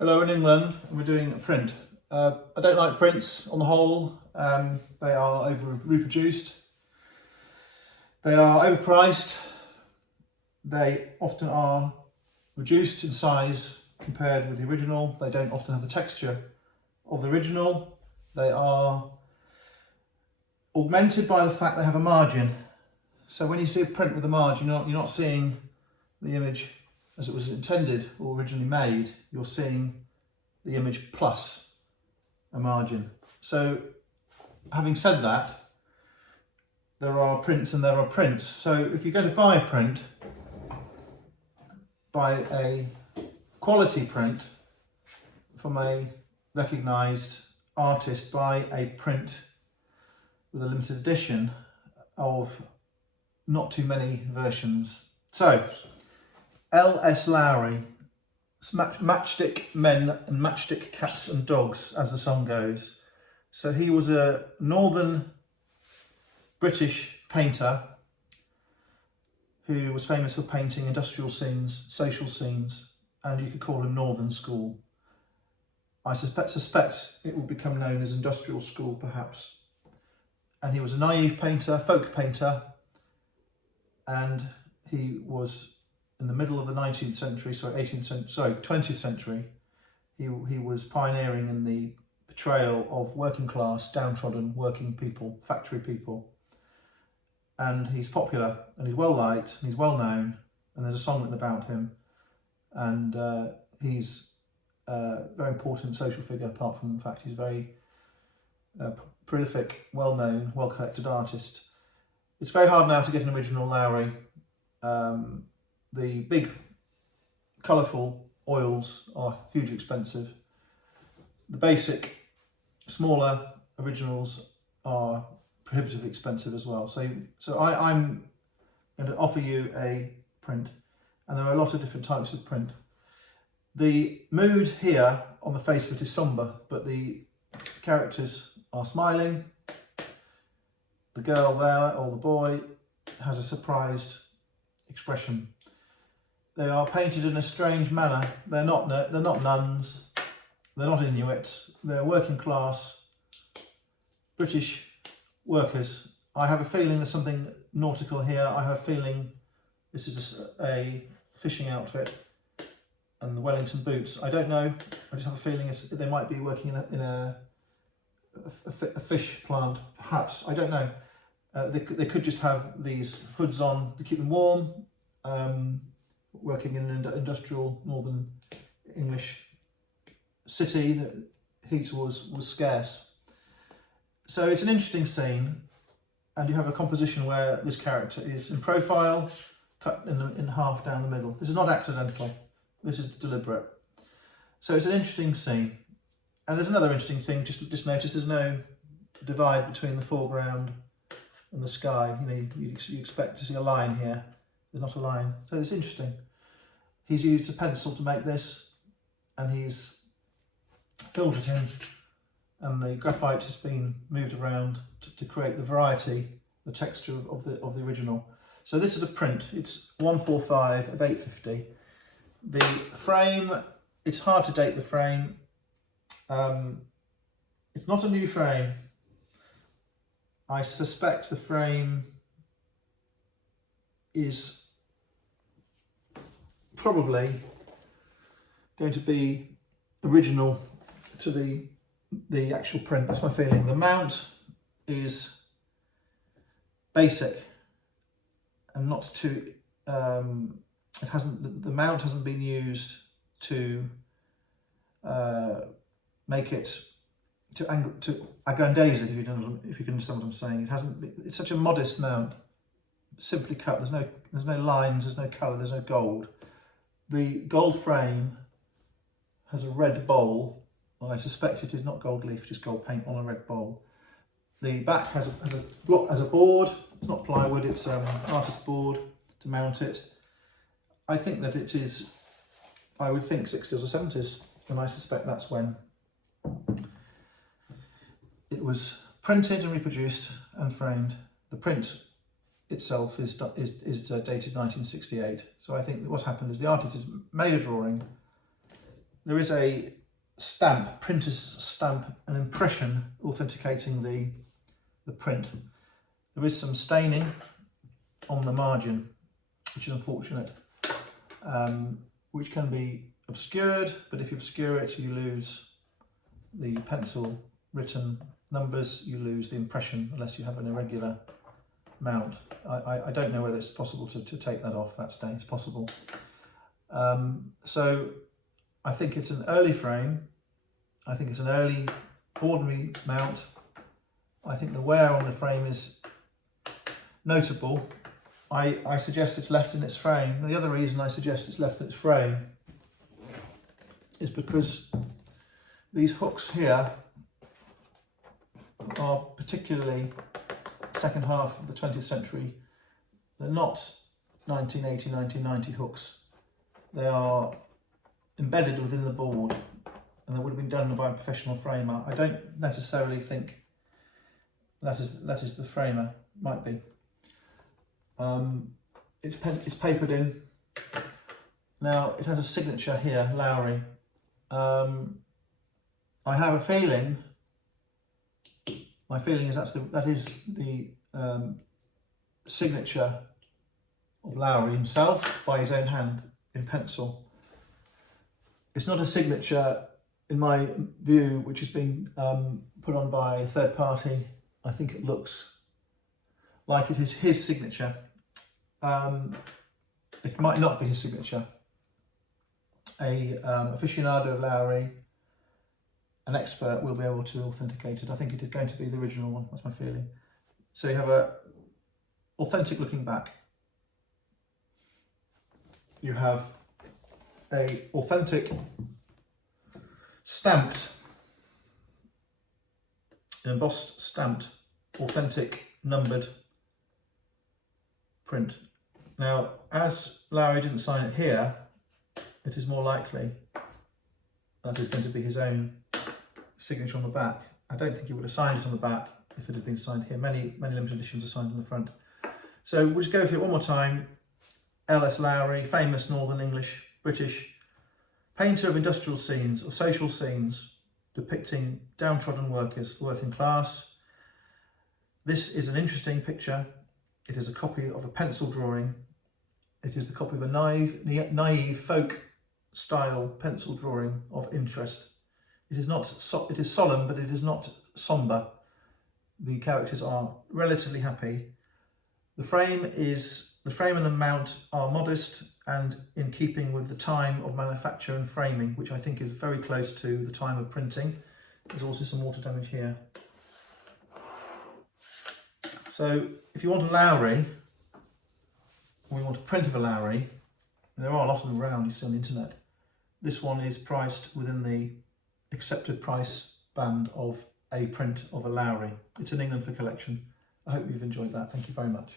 Hello, in England, and we're doing a print. I don't like prints on the whole. They are over reproduced. They are overpriced. They often are reduced in size compared with the original. They don't often have the texture of the original. They are augmented by the fact they have a margin. So when you see a print with a margin, you're not seeing the image as it was intended or originally made. You're seeing the image plus a margin. So having said that, there are prints and there are prints. So if you're going to buy a print, buy a quality print from a recognised artist, buy a print with a limited edition of not too many versions. So L.S. Lowry, matchstick men and matchstick cats and dogs, as the song goes. So he was a northern British painter who was famous for painting industrial scenes, social scenes, and you could call him Northern School. I suspect it will become known as Industrial School, perhaps. And he was a naive painter, folk painter, and he was in the middle of the 19th century, 20th century. He was pioneering in the portrayal of working class, downtrodden working people, factory people. And he's popular, and he's well liked, and he's well known, and there's a song written about him. And he's a very important social figure, apart from the fact he's a very prolific, well-known, well-collected artist. It's very hard now to get an original Lowry. The big, colourful oils are hugely expensive. The basic, smaller originals are prohibitively expensive as well. So I'm going to offer you a print, and there are a lot of different types of print. The mood here on the face of it is sombre, but the characters are smiling. The girl there, or the boy, has a surprised expression. They are painted in a strange manner. They're not nuns, they're not Inuits, they're working class British workers. I have a feeling there's something nautical here. I have a feeling this is a fishing outfit, and the Wellington boots. I don't know, I just have a feeling they might be working in a fish plant, perhaps. I don't know. They could just have these hoods on to keep them warm, working in an industrial northern English city that heat was scarce. So it's an interesting scene, and you have a composition where this character is in profile, cut in half down the middle. This is not accidental, this is deliberate. So it's an interesting scene. And there's another interesting thing, just notice there's no divide between the foreground and the sky. You expect to see a line here. There's not a line. So it's interesting. He's used a pencil to make this, and he's filled it in, and the graphite has been moved around to create the variety, the texture of the original. So this is a print. It's 145 of 850. The frame, it's hard to date the frame. It's not a new frame. I suspect the frame is probably going to be original to the actual print. That's my feeling. The mount is basic and not too. It hasn't. The mount hasn't been used to make it to aggrandize it. If you can understand what I'm saying, it hasn't. It's such a modest mount, simply cut. There's no lines. There's no colour. There's no gold. The gold frame has a red bowl. Well, I suspect it is not gold leaf, just gold paint on a red bowl. The back has a board. It's not plywood. It's artist board to mount it. I think that it is. I would think 60s or 70s, and I suspect that's when it was printed and reproduced and framed. The print itself is dated 1968. So I think that what's happened is the artist has made a drawing, there is a stamp, printer's stamp, an impression authenticating the print. There is some staining on the margin, which is unfortunate, which can be obscured, but if you obscure it, you lose the pencil written numbers, you lose the impression unless you have an irregular mount. I don't know whether it's possible to take that off that stain. It's possible. So I think it's an early frame. I think it's an early ordinary mount. I think the wear on the frame is notable. I suggest it's left in its frame. The other reason I suggest it's left in its frame is because these hooks here are particularly second half of the 20th century. They're not 1980, 1990 hooks. They are embedded within the board, and they would have been done by a professional framer. I don't necessarily think that is the framer. Might be. It's papered in. Now it has a signature here, Lowry. I have a feeling. My feeling is that is the signature of Lowry himself by his own hand in pencil. It's not a signature, in my view, which has been put on by a third party. I think it looks like it is his signature. It might not be his signature. A aficionado of Lowry, an expert, will be able to authenticate it. I think it is going to be the original one. That's my feeling. So you have a authentic looking back. You have a authentic stamped, embossed, stamped, authentic numbered print. Now, as Lowry didn't sign it here, it is more likely that it's going to be his own signature on the back. I don't think he would have signed it on the back if it had been signed here. Many limited editions are signed on the front. So we'll just go through it one more time. L.S. Lowry, famous Northern English, British painter of industrial scenes or social scenes depicting downtrodden workers, the working class. This is an interesting picture. It is a copy of a pencil drawing. It is the copy of a naive folk style pencil drawing of interest. It is not. It is solemn, but it is not somber. The characters are relatively happy. The frame and the mount are modest and in keeping with the time of manufacture and framing, which I think is very close to the time of printing. There's also some water damage here. So if you want a Lowry, or you want a print of a Lowry, and there are a lot of them around, you see on the internet, this one is priced within the accepted price band of a print of a Lowry. It's in England for collection. I hope you've enjoyed that. Thank you very much.